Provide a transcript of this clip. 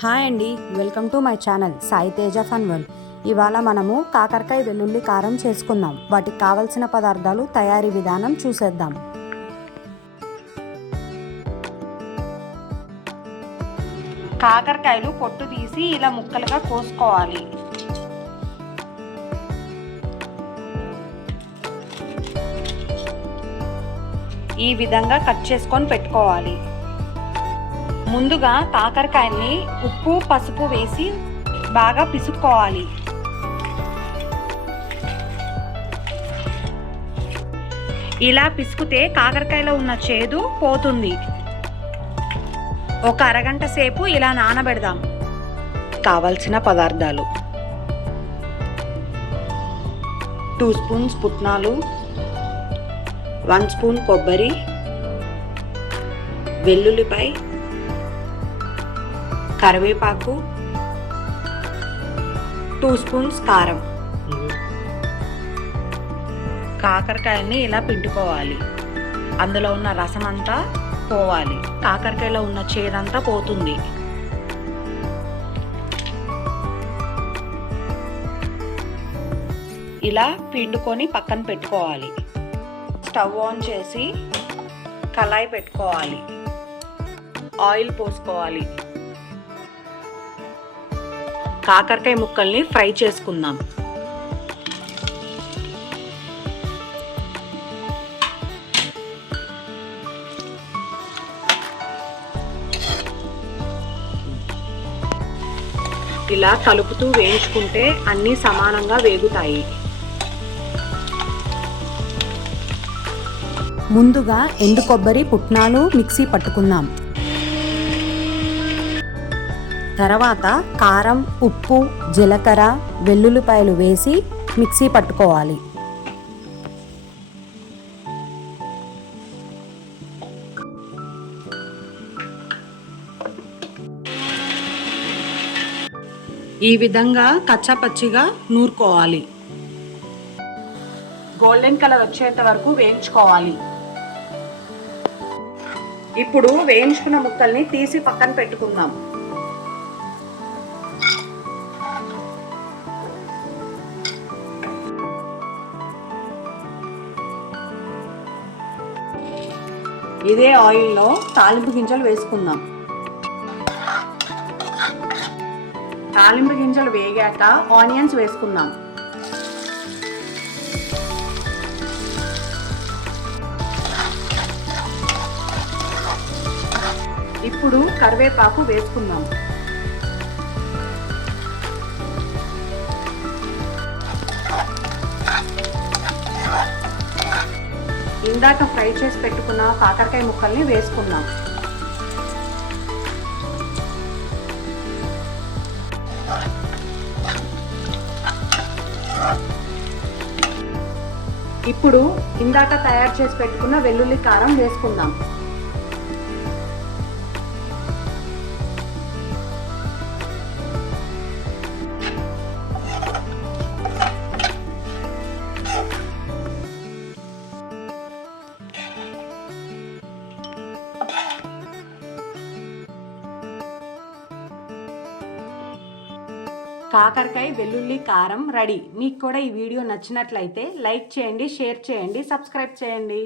Hi అండి, welcome to my channel Sai Teja fun world. ఇవాళ మనము కాకరకాయ వెల్లుల్లి కారం చేసుకుందాం. వాటికి కావలసిన పదార్థాలు, తయారీ విధానం చూసేద్దాం. కాకరకాయలు పొట్టు తీసి ఇలా ముక్కలుగా కోసుకోవాలి. ఈ విధంగా కట్ చేసుకొని పెట్టుకోవాలి. ముందుగా కాకరకాయల్ని ఉప్పు పసుపు వేసి బాగా పిసుక్కోవాలి. ఇలా పిసుకుతే కాకరకాయలో ఉన్న చేదు పోతుంది. ఒక అరగంట సేపు ఇలా నానబెడదాం. కావలసిన పదార్థాలు: 2 స్పూన్స్ పుట్నాలు, 1 స్పూన్ కొబ్బరి, వెల్లుల్లిపాయ, కరివేపాకు, 2 స్పూన్స్ కారం. కాకరకాయల్ని ఇలా పిండుకోవాలి. అందులో ఉన్న రసం అంతా పోవాలి. కాకరకాయలో ఉన్న చేదంతా పోతుంది. ఇలా పిండుకొని పక్కన పెట్టుకోవాలి. స్టవ్ ఆన్ చేసి కళాయి పెట్టుకోవాలి. ఆయిల్ పోసుకోవాలి. కాకరకాయ ముక్కల్ని ఫ్రై చేసుకుందాం. ఇలా కలుపుతూ వేయించుకుంటే అన్నీ సమానంగా వేగుతాయి. ముందుగా ఎండు కొబ్బరి, పుట్నాలు మిక్సీ పట్టుకుందాం. తర్వాత కారం, ఉప్పు, జీలకర్ర, వెల్లుల్లిపాయలు వేసి మిక్సీ పట్టుకోవాలి. ఈ విధంగా కచ్చాపచ్చిగా నూరుకోవాలి. గోల్డెన్ కలర్ వచ్చేంత వరకు వేయించుకోవాలి. ఇప్పుడు వేయించుకున్న ముక్కల్ని తీసి పక్కన పెట్టుకుందాం. ఇదే ఆయిల్లో తాలింపు గింజలు వేసుకుందాం. తాలింపు గింజలు వేగాక ఆనియన్స్ వేసుకుందాం. ఇప్పుడు కరివేపాకు వేసుకుందాం. ఇందాక ఫ్రై చేసి పెట్టుకున్న కాకరకాయ ముక్కల్ని వేసుకుందాం. ఇప్పుడు ఇందాక తయారు చేసి పెట్టుకున్న వెల్లుల్లి కారం వేసుకుందాం. కాకరకాయ వెల్లుల్లి కారం రెడీ. మీకు కూడా ఈ వీడియో నచ్చినట్లయితే లైక్ చేయండి, షేర్ చేయండి, సబ్స్క్రైబ్ చేయండి.